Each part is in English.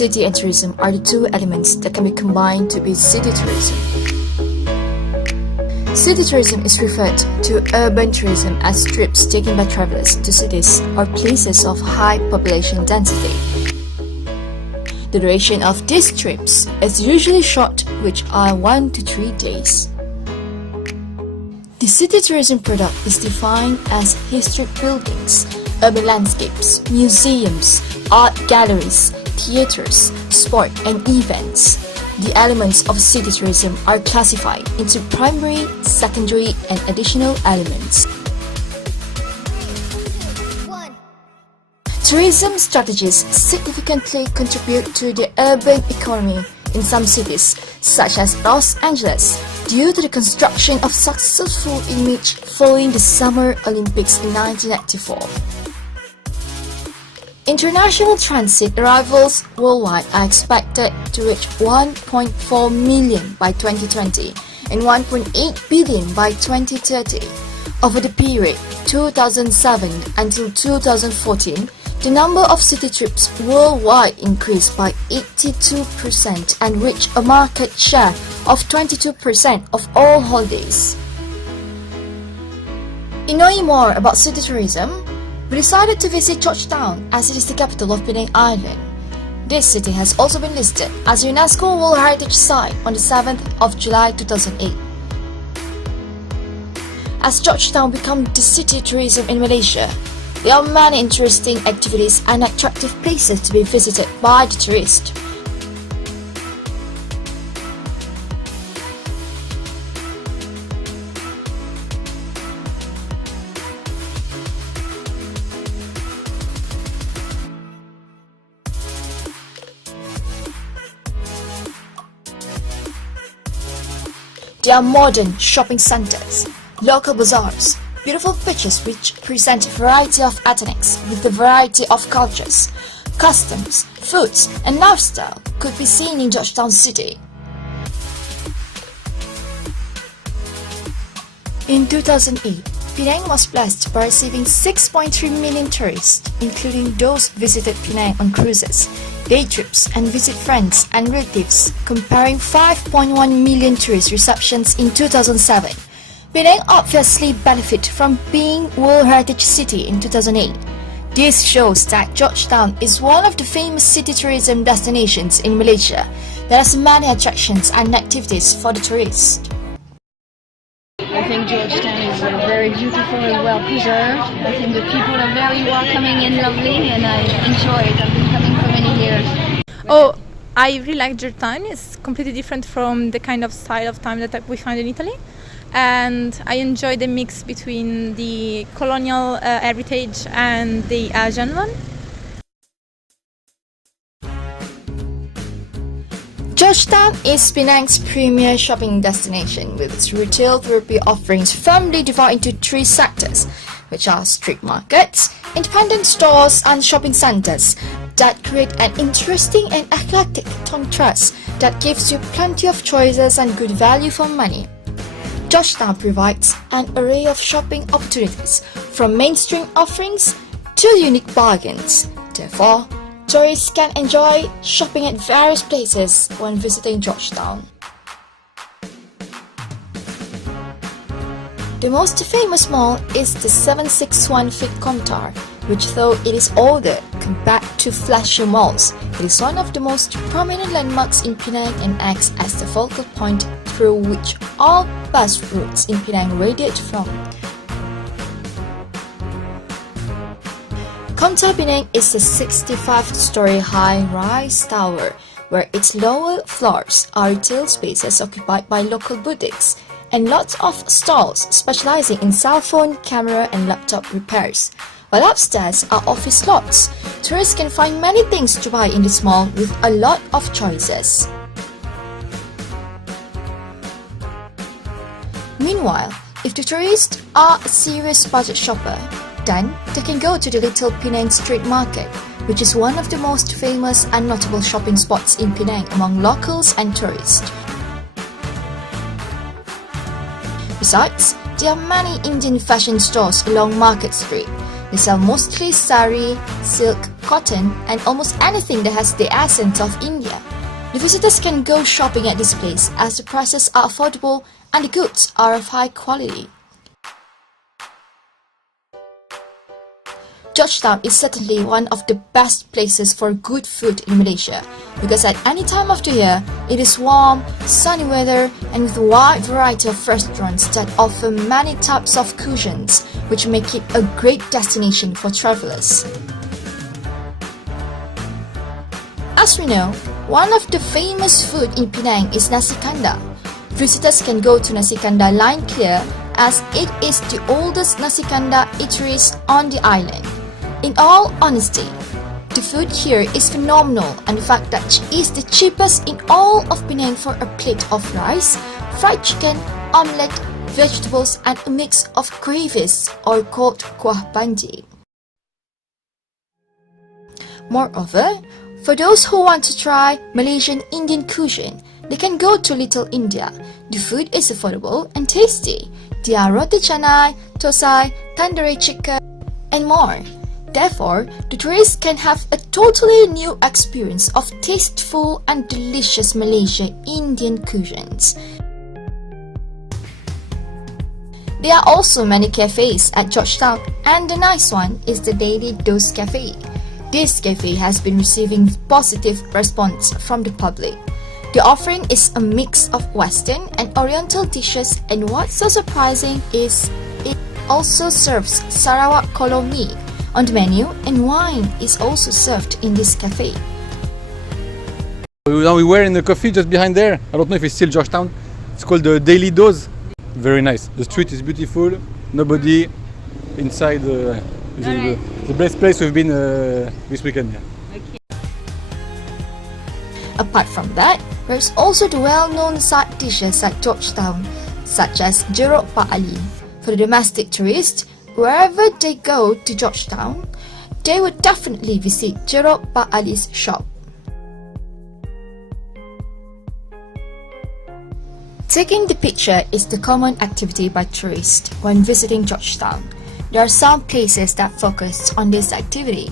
City and tourism are the two elements that can be combined to be city tourism. City tourism is referred to urban tourism as trips taken by travelers to cities or places of high population density. The duration of these trips is usually short, which are 1 to 3 days. The city tourism product is defined as historic buildings, urban landscapes, museums, art galleries, theaters, sport and events. The elements of city tourism are classified into primary, secondary and additional elements. Tourism strategies significantly contribute to the urban economy in some cities, such as Los Angeles, due to the construction of successful image following the Summer Olympics in 1994. International transit arrivals worldwide are expected to reach 1.4 million by 2020 and 1.8 billion by 2030. Over the period 2007 until 2014, the number of city trips worldwide increased by 82% and reached a market share of 22% of all holidays. In knowing more about city tourism, we decided to visit Georgetown as it is the capital of Pinang Island. This city has also been listed as a UNESCO World Heritage Site on the 7th of July 2008. As Georgetown became the city tourism in Malaysia, there are many interesting activities and attractive places to be visited by the tourist. There are modern shopping centers, local bazaars, beautiful beaches which present a variety of ethnics with a variety of cultures, customs, foods and lifestyle could be seen in Georgetown City. In 2008, Penang was blessed by receiving 6.3 million tourists, including those who visited Penang on cruises, day trips and visit friends and relatives, comparing 5.1 million tourist receptions in 2007. Penang obviously benefited from being World Heritage City in 2008. This shows that Georgetown is one of the famous city tourism destinations in Malaysia that has many attractions and activities for the tourists. I think Georgetown is very beautiful and well preserved. I think the people are very welcoming and lovely, and I enjoy it. I've been coming for many years. Oh, I really like Georgetown. It's completely different from the kind of style of time that we find in Italy. And I enjoy the mix between the colonial heritage and the Asian one. Georgetown is Penang's premier shopping destination, with its retail therapy offerings firmly divided into three sectors, which are street markets, independent stores and shopping centers that create an interesting and eclectic contrast that gives you plenty of choices and good value for money. Georgetown provides an array of shopping opportunities, from mainstream offerings to unique bargains. Therefore, tourists can enjoy shopping at various places when visiting Georgetown. The most famous mall is the 761 Fit Komtar, which, though it is older compared to flashy malls, it is one of the most prominent landmarks in Penang and acts as the focal point through which all bus routes in Penang radiate from. Komtar Penang is a 65-story high-rise tower where its lower floors are retail spaces occupied by local boutiques and lots of stalls specializing in cell phone, camera and laptop repairs. While upstairs are office lots, tourists can find many things to buy in this mall with a lot of choices. Meanwhile, if the tourists are a serious budget shopper, then they can go to the Little Penang Street Market, which is one of the most famous and notable shopping spots in Penang among locals and tourists. Besides, there are many Indian fashion stores along Market Street. They sell mostly sari, silk, cotton, and almost anything that has the essence of India. The visitors can go shopping at this place as the prices are affordable and the goods are of high quality. Georgetown is certainly one of the best places for good food in Malaysia because at any time of the year, it is warm, sunny weather and with a wide variety of restaurants that offer many types of cuisines, which make it a great destination for travelers. As we know, one of the famous food in Penang is nasi kandar. Visitors can go to Nasi Kandar Line Clear as it is the oldest nasi kandar eateries on the island. In all honesty, the food here is phenomenal and the fact that it is the cheapest in all of Penang for a plate of rice, fried chicken, omelette, vegetables and a mix of gravies or called kuah banji. Moreover, for those who want to try Malaysian Indian cuisine, they can go to Little India. The food is affordable and tasty. There are roti canai, thosai, tandoori chicken, and more. Therefore, the tourists can have a totally new experience of tasteful and delicious Malaysian Indian cuisines. There are also many cafes at Georgetown, and the nice one is the Daily Dose Cafe. This cafe has been receiving positive response from the public. The offering is a mix of Western and Oriental dishes, and what's so surprising is it also serves Sarawak Kolomi on the menu, and wine is also served in this cafe. Now we were in the coffee just behind there. I don't know if it's still Georgetown. It's called the Daily Dose. Very nice. The street is beautiful. Nobody inside. The best place we've been this weekend. Yeah. Apart from that, there's also the well-known side dishes at Georgetown, such as jeruk Pak Ali. For the domestic tourists, wherever they go to Georgetown, they would definitely visit jeruk Pak Ali's shop. Taking the picture is the common activity by tourists when visiting Georgetown. There are some places that focus on this activity.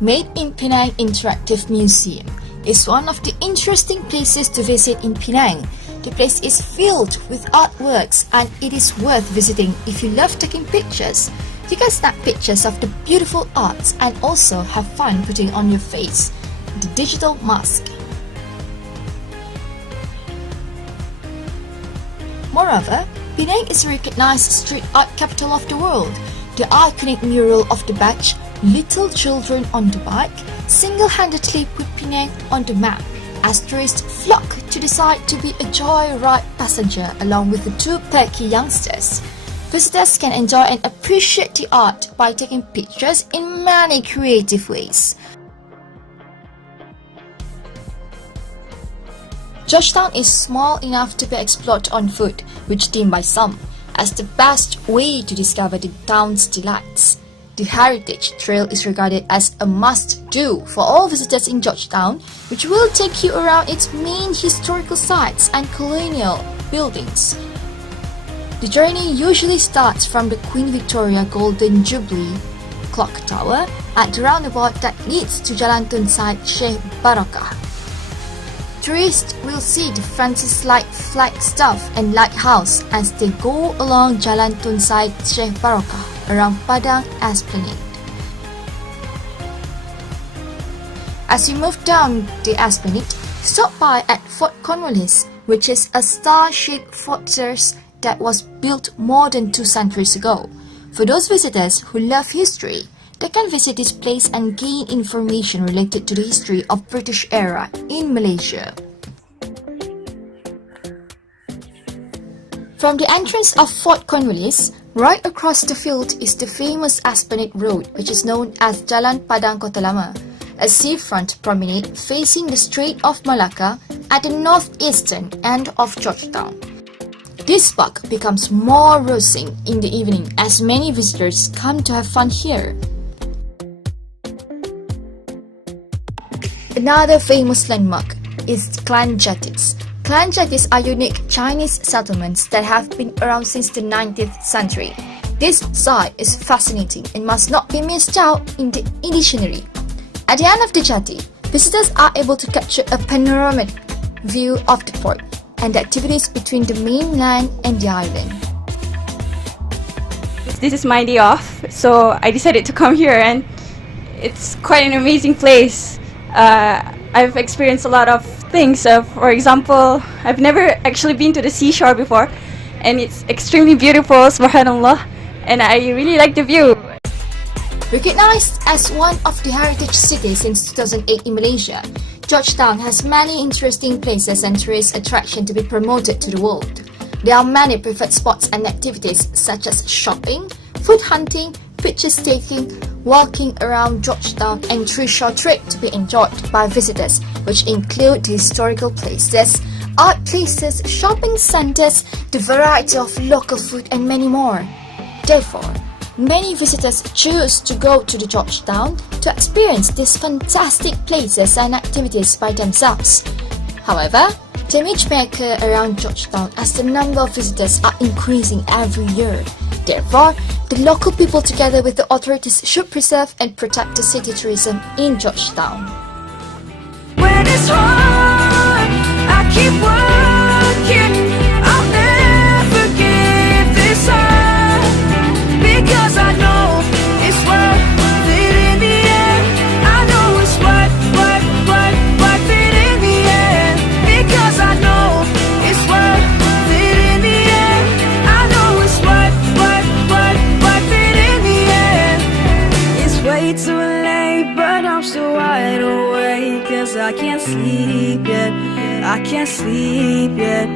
Made in Penang Interactive Museum is one of the interesting places to visit in Penang. The place is filled with artworks and it is worth visiting if you love taking pictures. You can snap pictures of the beautiful arts and also have fun putting on your face the digital mask. Moreover, Penang is a recognized street art capital of the world. The iconic mural of the badge, Little Children on the Bike, single-handedly put Penang on the map as tourists flock to the site to be a joyride passenger along with the two perky youngsters. Visitors can enjoy and appreciate the art by taking pictures in many creative ways. Georgetown is small enough to be explored on foot, which deemed by some as the best way to discover the town's delights. The Heritage Trail is regarded as a must-do for all visitors in Georgetown, which will take you around its main historical sites and colonial buildings. The journey usually starts from the Queen Victoria Golden Jubilee Clock Tower at the roundabout that leads to Jalan Tun Said Sheikh Barakah. Tourists will see the Francis Light Flagstaff and Lighthouse as they go along Jalan Tun Said Sheikh Barakah around Padang Esplanade. As you move down the Esplanade, stop by at Fort Cornwallis, which is a star-shaped fortress that was built more than 2 centuries ago. For those visitors who love history, they can visit this place and gain information related to the history of British era in Malaysia. From the entrance of Fort Cornwallis, right across the field is the famous Esplanade Road, which is known as Jalan Padang Kota Lama, a seafront promenade facing the Strait of Malacca at the northeastern end of Georgetown. This spot becomes more rousing in the evening as many visitors come to have fun here. Another famous landmark is clan jetties. Clan jetties are unique Chinese settlements that have been around since the 19th century. This site is fascinating and must not be missed out in the dictionary. At the end of the jetty, visitors are able to capture a panoramic view of the port and the activities between the mainland and the island. This is my day off, so I decided to come here, and it's quite an amazing place. I've experienced a lot of things. For example, I've never actually been to the seashore before, and it's extremely beautiful, subhanallah, and I really like the view. Recognized as one of the heritage cities since 2008 in Malaysia, Georgetown has many interesting places and tourist attractions to be promoted to the world. There are many preferred spots and activities such as shopping, food hunting, picture taking, walking around Georgetown, and through-shore trip to be enjoyed by visitors, which include the historical places, art places, shopping centers, the variety of local food, and many more. Therefore, many visitors choose to go to the Georgetown to experience these fantastic places and activities by themselves. However, the image may occur around Georgetown as the number of visitors are increasing every year. Therefore, the local people together with the authorities should preserve and protect the city tourism in Georgetown. When it's hard, I keep working. I'll never give this up, because I know it's worth it in the end. I know it's worth it in the end, because I know it's worth it in the end. I know it's worth it in the end. It's way too late, but I'm still wide awake, 'cause I can't sleep yet. I can't sleep yet.